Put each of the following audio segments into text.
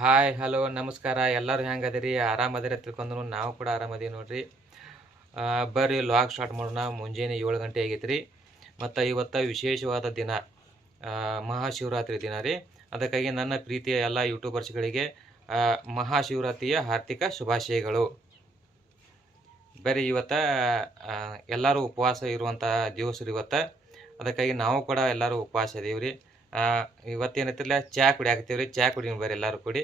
Hi hello ನಮಸ್ಕಾರ. ಎಲ್ಲರೂ ಹೆಂಗದಿರಿ ಆರಾಮದಿರಿ ತಿಳ್ಕೊಂಡ್ರು. ನಾವು ಕೂಡ ಆರಾಮದೀವಿ ನೋಡ್ರಿ. ಬರ್ರಿ ಲಾಗ್ ಸ್ಟಾರ್ಟ್ ಮಾಡೋಣ. ಮುಂಜಾನೆ ಏಳು ಗಂಟೆ ಆಗೈತೆ ರೀ ಮತ್ತು ಇವತ್ತು ವಿಶೇಷವಾದ ದಿನ. ಮಹಾಶಿವರಾತ್ರಿ ದಿನ ರೀ. ಅದಕ್ಕಾಗಿ ನನ್ನ ಪ್ರೀತಿಯ ಎಲ್ಲ ಯೂಟ್ಯೂಬರ್ಸ್ಗಳಿಗೆ ಮಹಾಶಿವರಾತ್ರಿಯ ಹಾರ್ದಿಕ ಶುಭಾಶಯಗಳು. ಬರ್ರಿ, ಇವತ್ತು ಎಲ್ಲರೂ ಉಪವಾಸ ಇರುವಂಥ ದಿವಸ ಇವತ್ತು. ಅದಕ್ಕಾಗಿ ನಾವು ಕೂಡ ಎಲ್ಲರೂ ಉಪವಾಸ ಇದೀವಿ ರೀ ಇವತ್ತೇನೈತಿಲ್ಲ, ಚಾ ಕುಡಿಯಾಕತ್ತೀವಿ ರೀ ಚಾ ಕುಡಿಯೋಣ ಬರ್ರಿ ಎಲ್ಲರೂ ಕೂಡಿ.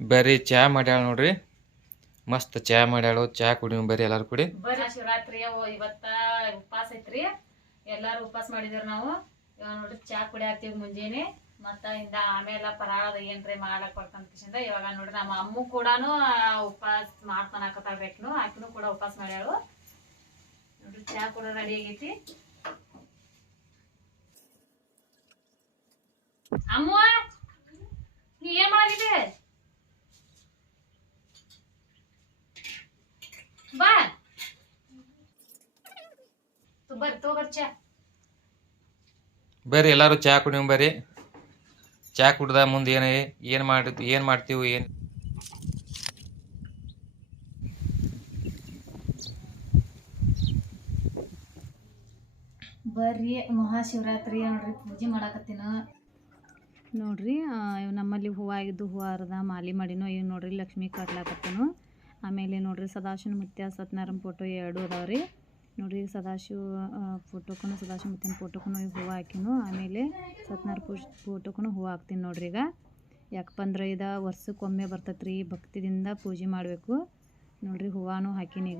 ಬರ್ರಿ, ಚಾ ಮಾಡ್ಯಾಳ ನೋಡ್ರಿ. ಮಸ್ತ್ ಚಾ ಮಾಡ್ಯಾಳು. ಚಾ ಕುಡಿಯೋಣ ಬರ್ರಿ ಎಲ್ಲರೂ ಕೂಡಿ. ಬರ್ರಿ ಶಿವರಾತ್ರಿ. ಇವತ್ತ ಉಪವಾಸ ಐತ್ರಿ. ಎಲ್ಲಾರು ಉಪವಾಸ ಮಾಡಿದ್ರಿ ನಾವು. ಇವಾಗ ನೋಡ್ರಿ ಚಹಾ ಕುಡಿಯಾಕ್ತೀವಿ ಮುಂಜಾನೆ. ಮತ್ತ ಇಂದ ಆಮೇಲೆ ಪರಾಳದ ಏನ್ರಿ ಮಾಡಕ್ ಬರ್ತಂತ ಇವಾಗ ನೋಡ್ರಿ ನಮ್ಮ ಅಮ್ಮ ಕೂಡಾನು ಉಪವಾಸ ಮಾಡ್ತಾನ ಬೇಕು ಆಕಿನೂ ಕೂಡ ಉಪವಾಸ ಮಾಡ್ಯಾಳು. ನೋಡ್ರಿ ಚಾ ಕೂಡ ರೆಡಿ ಆಗೈತಿ. ಅಮ್ಮ, ನೀ ಏನ್ ಮಾಡಿದೆ ಬಾ. ಬರ್ ತಗೋಬರ್ ಚಾ ಬರ್ರಿ ಎಲ್ಲರೂ ಚಾ ಕುಡಿಯೋ ಬರ್ರಿ. ಚಾ ಕುಡ್ದ ಮುಂದೆ ಏನೇ ಏನು ಮಾಡಿ ಏನು ಮಾಡ್ತೀವಿ ಏನು? ಬರ್ರಿ, ಮಹಾಶಿವರಾತ್ರಿ ನೋಡ್ರಿ, ಪೂಜೆ ಮಾಡಾಕತ್ತೀನ. ನೋಡ್ರಿ ನಮ್ಮಲ್ಲಿ ಹೂವು ಆಗಿದ್ದು ಹೂವು ಅರ್ಧ, ಮಾಲಿ ಮಾಡಿನೋ ಇವ್ ನೋಡ್ರಿ, ಲಕ್ಷ್ಮಿ ಕಟ್ಲಾಕತ್ತನು. ಆಮೇಲೆ ನೋಡ್ರಿ, ಸದಾಶಿವ ಮುತ್ಯ, ಸತ್ಯನಾರಾಯಣ ಫೋಟೋ ಎರಡು ಅದಾವ್ರಿ ನೋಡ್ರಿ, ಸದಾಶಿವ ಫೋಟೋಕ್ಕೂ ಸದಾಶಿವ ಮುತ್ತಿನ ಫೋಟೋಕ್ಕೂ ಹೂವು ಹಾಕಿನು, ಆಮೇಲೆ ಸತ್ಯನಾರಾಯಣ ಫೋಟೋಕ್ಕೂ ಹೂವು ಹಾಕ್ತೀನಿ ನೋಡ್ರಿ ಈಗ. ಯಾಕಪ್ಪ ಅಂದ್ರೆ ಇದು ವರ್ಷಕ್ಕೊಮ್ಮೆ ರೀ ಭಕ್ತಿದಿಂದ ಪೂಜೆ ಮಾಡಬೇಕು. ನೋಡ್ರಿ, ಹೂವಾನು ಹಾಕಿನಿ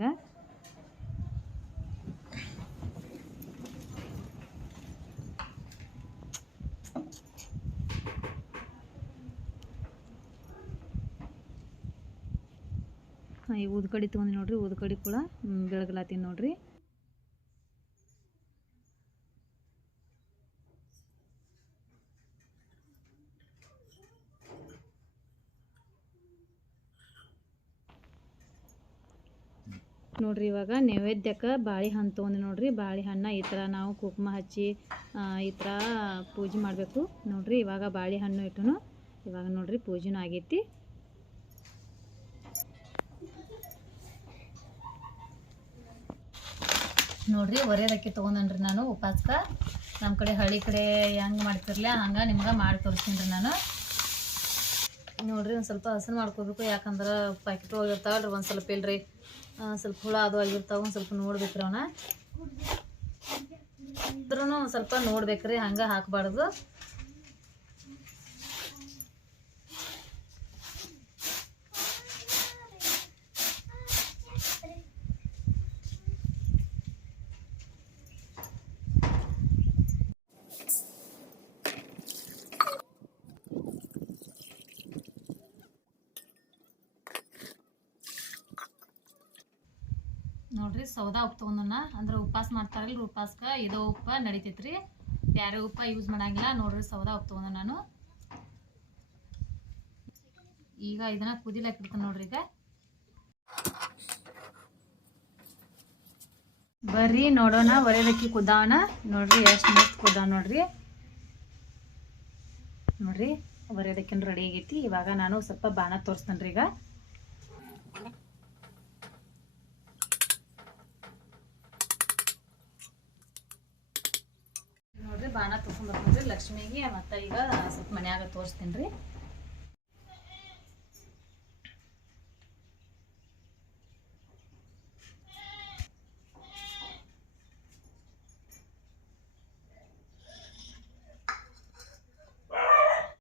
ಈ ಉದ್ಗಡಿ ತೊಗೊಂಡು ನೋಡ್ರಿ ಉದ್ಗಡಿ ಕೂಡ ಬೆಳಗಲಾತಿ ನೋಡ್ರಿ. ನೋಡ್ರಿ ಇವಾಗ ನೈವೇದ್ಯಕ್ಕೆ ಬಾಳೆಹಣ್ಣು ತೊಗೊಂಡು ನೋಡ್ರಿ. ಬಾಳೆಹಣ್ಣ ಈ ಥರ ನಾವು ಕುಂಕುಮ ಹಚ್ಚಿ ಈ ಥರ ಪೂಜೆ ಮಾಡಬೇಕು. ನೋಡ್ರಿ ಇವಾಗ ಬಾಳೆಹಣ್ಣು ಇಟ್ಟನು, ಇವಾಗ ನೋಡ್ರಿ ಪೂಜೆನೂ ಆಗೈತಿ. ನೋಡ್ರಿ ಒರೇದಕ್ಕಿ ತೊಗೊಂಡನ್ರಿ ನಾನು ಉಪವಾಸಕ ನಮ್ಮ ಕಡೆ ಹಳ್ಳಿ ಕಡೆ ಹೆಂಗೆ ಮಾಡ್ತಿರ್ಲ, ಹಂಗೆ ನಿಮ್ಗೆ ಮಾಡಿ ತೋರಿಸ್ತೀನಿ ರೀ ನಾನು. ನೋಡ್ರಿ, ಒಂದು ಸ್ವಲ್ಪ ಹಸನು ಮಾಡ್ಕೋಬೇಕು, ಯಾಕಂದ್ರೆ ಪ್ಯಾಕೆಟ್ ಹೋಗಿರ್ತಾವಲ್ರಿ, ಒಂದು ಸ್ವಲ್ಪ ಇಲ್ರಿ. ಸ್ವಲ್ಪ ಹುಳ ಅದು ಆಗಿರ್ತಾವ, ಒಂದು ಸ್ವಲ್ಪ ನೋಡ್ಬೇಕ್ರಿ ಅವನ್ನ ಇದ್ರೂ ಒಂದು ಸ್ವಲ್ಪ ನೋಡ್ಬೇಕ್ರಿ, ಹಂಗೆ ಹಾಕಬಾರ್ದು. ನೋಡ್ರಿ, ಸೌದಾ ಉಪ್ಪು ತೊಗೊಂಡನ. ಅಂದ್ರೆ ಉಪವಾಸ ಮಾಡ್ತಾರಲ್ರಿ ಉಪವಾಸಕ್ಕೆ ಇದೋ ಉಪ್ಪು ನಡಿತೈತ್ರಿ. ಬೇರೆ ಉಪ್ಪ ಯೂಸ್ ಮಾಡಂಗಿಲ್ಲ. ನೋಡ್ರಿ, ಸೌದಾ ಉಪ್ಪು ತೊಗೊಂಡ ನಾನು. ಈಗ ಇದನ್ನ ಕುದಿಲಾಕ್ ಇಡ್ತೀನಿ ನೋಡ್ರಿ ಈಗ. ಬರ್ರಿ, ನೋಡೋಣ ಒರೆದಕ್ಕಿ ಕುದ್ದಾವಣ ನೋಡ್ರಿ, ಎಷ್ಟು ಮಸ್ತ್ ಕುದ್ದಾವ ನೋಡ್ರಿ. ನೋಡ್ರಿ ಒರೆದಕ್ಕಿನ ರೆಡಿ ಆಗೈತಿ. ಇವಾಗ ನಾನು ಸ್ವಲ್ಪ ಬಾಣ ತೋರಿಸ್ತೇನೆ ಈಗ. ಬಾಣ ತೊಗೊಂಡ್ಬರ್ತೀನಿ ಲಕ್ಷ್ಮಿಗೆ ಮತ್ತು ಈಗ ಸ್ವಲ್ಪ ಮನ್ಯಾಗ ತೋರಿಸ್ತೀನಿ ರೀ.